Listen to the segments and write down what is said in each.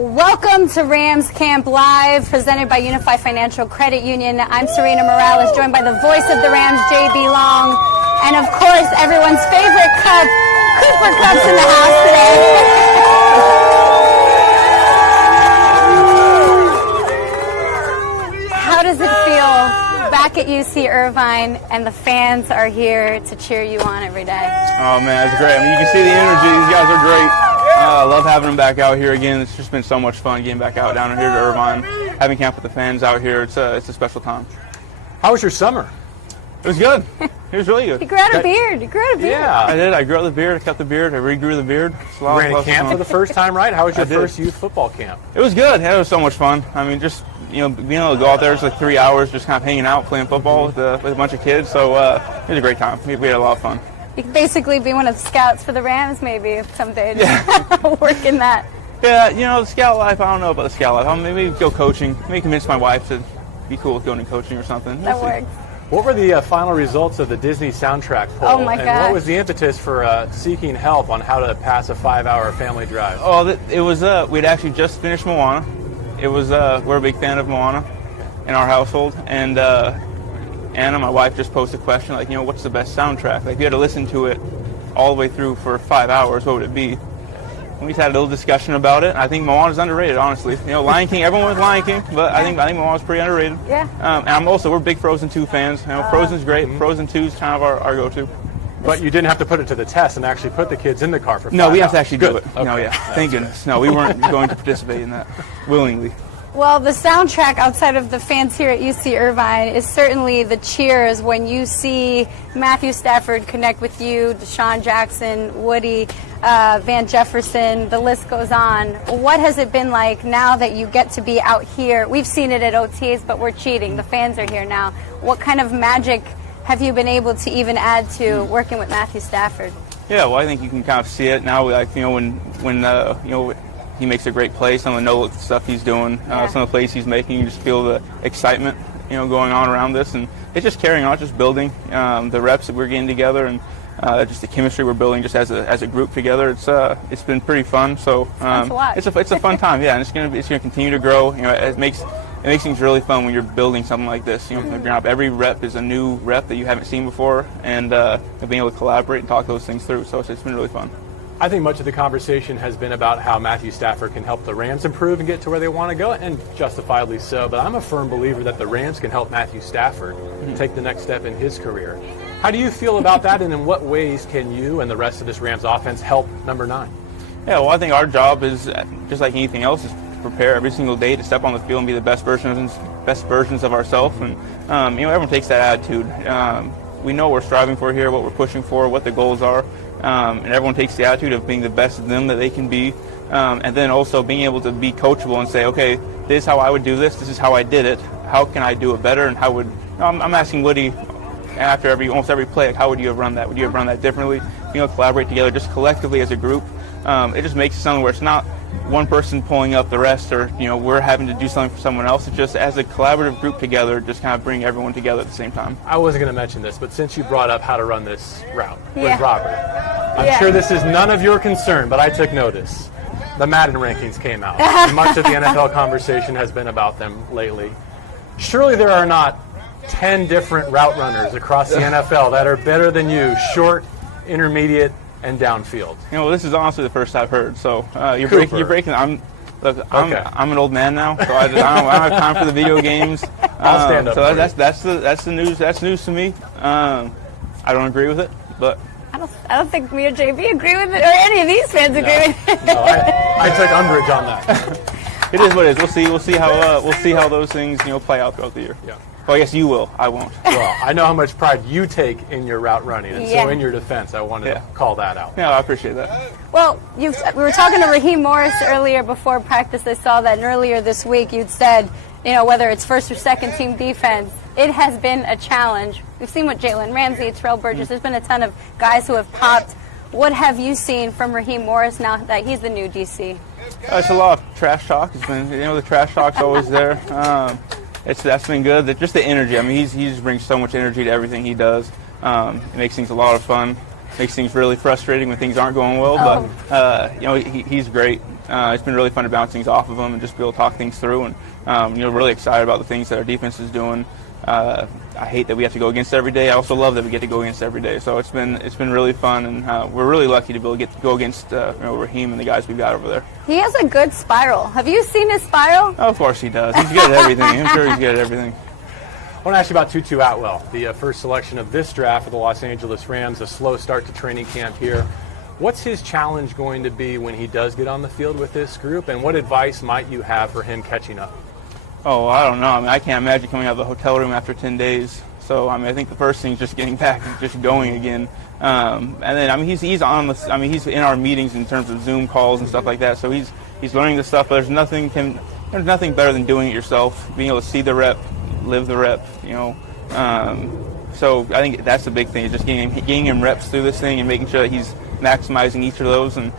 Welcome to Rams Camp Live, presented by UNIFY Financial Credit Union. I'm Sarina Morales, joined by the voice of the Rams, JB Long, and of course, everyone's favorite Kupp, Cooper Kupp's in the house today. How does it feel back at UC Irvine and the fans are here to cheer you on every day? Oh man, it's great. I mean, you can see the energy. These guys are great. I love having them back out here again. It's just been so much fun getting back out down here to Irvine, having camp with the fans out here. It's a special time. How was your summer? It was good. It was really good. You grew out a beard. Yeah, I did. I grew out the beard. I kept the beard. I regrew the beard. You ran a camp for the first time, right? How was your first youth football camp? It was good. It was so much fun. I mean, just being able to go out there, it's like 3 hours, just kind of hanging out, playing football with a bunch of kids. So it was a great time. We had a lot of fun. You could basically be one of the scouts for the Rams, maybe someday. Just work in that. Yeah, the scout life. I don't know about the scout life. I'll maybe go coaching. Maybe convince my wife to be cool with going to coaching or something. That works. What were the final results of the Disney soundtrack poll? Oh my God! And what was the impetus for seeking help on how to pass a 5-hour family drive? Oh, it was. We'd actually just finished Moana. It was. We're a big fan of Moana in our household, and Anna, my wife, just posed a question like, what's the best soundtrack? Like, if you had to listen to it all the way through for 5 hours, what would it be? And we just had a little discussion about it. I think Moana's underrated, honestly. Lion King, everyone was Lion King, but I think Moana's pretty underrated. Yeah. And we're big Frozen 2 fans. Frozen's great. Frozen 2 is kind of our go-to. But you didn't have to put it to the test and actually put the kids in the car for 5 hours. No, we have to actually do it. Okay. No, yeah. Thank goodness. No, we weren't going to participate in that willingly. Well, the soundtrack outside of the fans here at UC Irvine is certainly the cheers when you see Matthew Stafford connect with you, Deshaun Jackson, Woody, Van Jefferson, the list goes on. What has it been like now that you get to be out here? We've seen it at OTAs, but we're cheating. The fans are here now. What kind of magic have you been able to even add to working with Matthew Stafford? Yeah, well, I think you can kind of see it now. Like, when he makes a great play, some of the no-look stuff he's doing, some of the plays he's making, you just feel the excitement, going on around this, and it's just carrying on, just building the reps that we're getting together, and just the chemistry we're building just as a group together. It's been pretty fun. So it's a fun time, yeah, and it's gonna continue to grow. It makes things really fun when you're building something like this. Every rep is a new rep that you haven't seen before, and being able to collaborate and talk those things through. So it's been really fun. I think much of the conversation has been about how Matthew Stafford can help the Rams improve and get to where they want to go, and justifiably so. But I'm a firm believer that the Rams can help Matthew Stafford take the next step in his career. How do you feel about that, and in what ways can you and the rest of this Rams offense help number 9? Yeah, well, I think our job is, just like anything else, is to prepare every single day to step on the field and be the best versions of ourselves. And everyone takes that attitude. We know what we're striving for here, what we're pushing for, what the goals are. And everyone takes the attitude of being the best of them that they can be, and then also being able to be coachable and say, okay, this is how I would do this is how I did it, how can I do it better, and how would, I'm asking Woody after almost every play, like, how would you have run that? Would you have run that differently? Being able to collaborate together just collectively as a group, it just makes it something where it's not one person pulling up the rest, or we're having to do something for someone else. It's just as a collaborative group together, just kind of bring everyone together at the same time. I wasn't going to mention this, but since you brought up how to run this route with Robert, I'm sure this is none of your concern, but I took notice. The Madden rankings came out. Much of the NFL conversation has been about them lately. Surely there are not 10 different route runners across the NFL that are better than you, short, intermediate, and downfield. This is honestly the first I've heard. So you're breaking. I'm an old man now, so I don't have time for the video games. I'll stand up. So that's the news. That's news to me. I don't agree with it, but I don't think me or JB agree with it, or any of these fans agree with it. No, I took umbrage on that. It is what it is. We'll see how those things play out throughout the year. Yeah. Well, I guess you will. I won't. Well, I know how much pride you take in your route running, and so in your defense, I wanted to call that out. Yeah, I appreciate that. Well, we were talking to Raheem Morris earlier before practice. I saw that, and earlier this week you'd said, whether it's first or second team defense, it has been a challenge. We've seen what Jalen Ramsey, Terrell Burgess, there's been a ton of guys who have popped. What have you seen from Raheem Morris now that he's the new DC? It's a lot of trash talk. It's been, the trash talk's always there. That's been good. Just the energy. I mean, he just brings so much energy to everything he does. It makes things a lot of fun. Makes things really frustrating when things aren't going well. But he's great. it's been really fun to bounce things off of him and just be able to talk things through. And really excited about the things that our defense is doing. I hate that we have to go against every day. I also love that we get to go against every day. So it's been really fun, and we're really lucky to be able to go against Raheem and the guys we've got over there. He has a good spiral. Have you seen his spiral? Oh, of course he does. He's good at everything. I'm sure he's good at everything. I want to ask you about Tutu Atwell, the first selection of this draft for the Los Angeles Rams, a slow start to training camp here. What's his challenge going to be when he does get on the field with this group, and what advice might you have for him catching up? Oh, I don't know. I mean, I can't imagine coming out of the hotel room after 10 days. So, I mean, I think the first thing is just getting back and just going again. And then, I mean, he's on the. I mean, he's in our meetings in terms of Zoom calls and stuff like that. So he's learning the stuff. But there's nothing better than doing it yourself, being able to see the rep, live the rep. So I think that's the big thing, is just getting him reps through this thing and making sure that he's maximizing each of those, and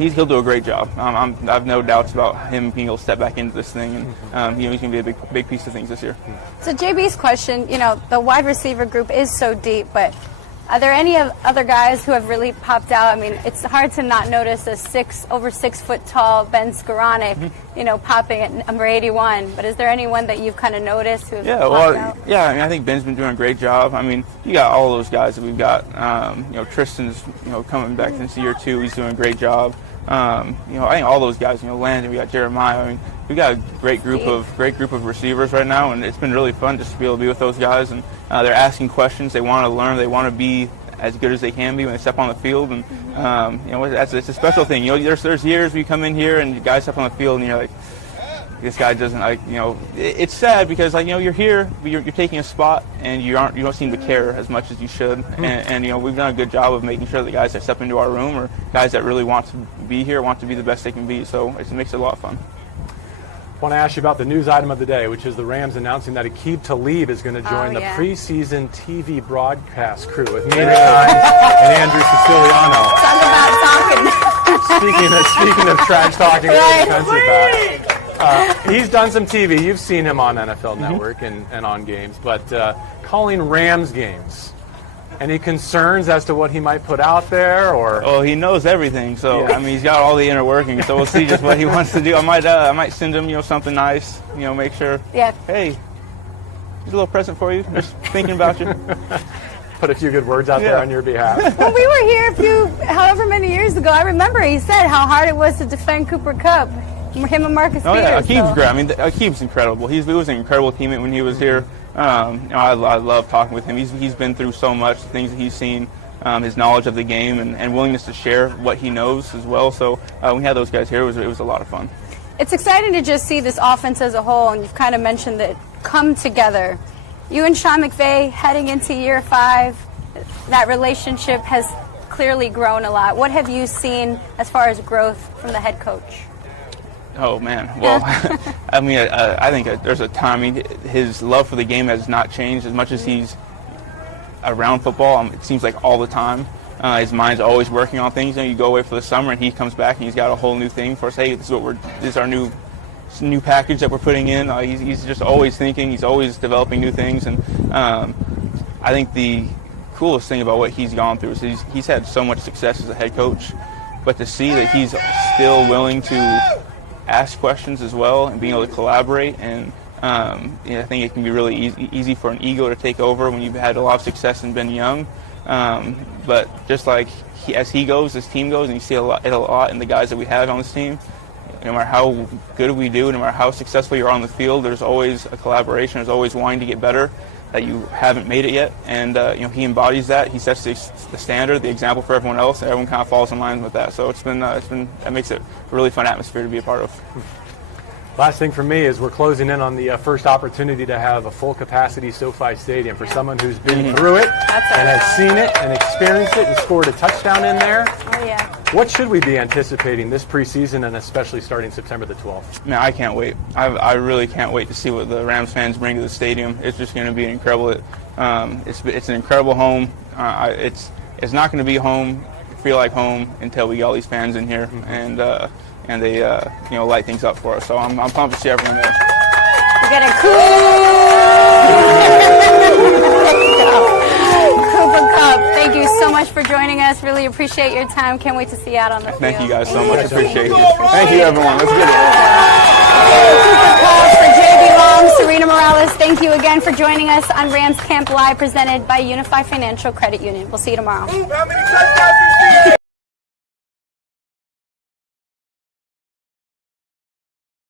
he'll do a great job. I have no doubts about him being able to step back into this thing, and he's going to be a big piece of things this year. So JB's question, the wide receiver group is so deep, but are there any other guys who have really popped out? I mean, it's hard to not notice a over 6 foot tall Ben Skoranek, popping at number 81. But is there anyone that you've kind of noticed who's popped out? Yeah. I mean, I think Ben's been doing a great job. I mean, you got all those guys that we've got. Tristan's coming back into year 2. He's doing a great job. I think all those guys. Landon, we got Jeremiah. I mean, we got a great group of receivers right now, and it's been really fun just to be able to be with those guys. And they're asking questions. They want to learn. They want to be as good as they can be when they step on the field. And it's a special thing. There's years we come in here and guys step on the field and you're like, this guy doesn't it's sad because you're here, but you're taking a spot and you don't seem to care as much as you should. And we've done a good job of making sure the guys that step into our room are guys that really want to be here, want to be the best they can be. So it makes it a lot of fun. I want to ask you about the news item of the day, which is the Rams announcing that Aqib Talib is going to join the preseason TV broadcast crew with me and Andrew Siciliano. Talk about talking. Speaking of trash talking, defensive back. He's done some TV. You've seen him on NFL Network and on games, but calling Rams games. Any concerns as to what he might put out there, or? Oh, he knows everything. So I mean, he's got all the inner workings. So we'll see just what he wants to do. I might send him, something nice. Make sure. Yeah. Hey, here's a little present for you. Just thinking about you. Put a few good words out there on your behalf. When we were here however many years ago, I remember he said how hard it was to defend Cooper Kupp. Him and Marcus Peters. Yeah, Aqib's great. I mean, Aqib's incredible. He was an incredible teammate when he was here. I love talking with him. He's been through so much, the things that he's seen, his knowledge of the game, and willingness to share what he knows as well. So when we had those guys here, it was a lot of fun. It's exciting to just see this offense as a whole, and you've kind of mentioned that come together. You and Sean McVay heading into year 5, that relationship has clearly grown a lot. What have you seen as far as growth from the head coach? Oh, man. Well, I mean, I think there's a time. I mean, his love for the game has not changed as much as he's around football. It seems like all the time. His mind's always working on things. You go away for the summer, and he comes back, and he's got a whole new thing for us. Hey, this is our new package that we're putting in. He's just always thinking. He's always developing new things. And I think the coolest thing about what he's gone through is he's had so much success as a head coach. But to see that he's still willing to ask questions as well and being able to collaborate, and I think it can be really easy for an ego to take over when you've had a lot of success and been young. But just like as he goes, this team goes, and you see a lot in the guys that we have on this team. No matter how good we do, no matter how successful you're on the field, there's always a collaboration. There's always wanting to get better, that you haven't made it yet. And he embodies that. He sets the standard, the example for everyone else, and everyone kind of falls in line with that. So that makes it a really fun atmosphere to be a part of. Last thing for me is we're closing in on the first opportunity to have a full capacity SoFi Stadium. For someone who's been through it and has seen it and experienced it and scored a touchdown in there. Oh, yeah. What should we be anticipating this preseason, and especially starting September the 12th? Man, I can't wait. I really can't wait to see what the Rams fans bring to the stadium. It's just going to be incredible. It's an incredible home. It's not going to be home, feel like home, until we get all these fans in here and they light things up for us. So I'm pumped to see everyone there. We're getting Cooper Kupp. Thank you so much for joining us. Really appreciate your time. Can't wait to see you out on the field. Thank you guys so much. Appreciate it. Thank you, everyone. Let's get it. For JB Long, Sarina Morales, thank you again for joining us on Rams Camp Live, presented by UNIFY Financial Credit Union. We'll see you tomorrow.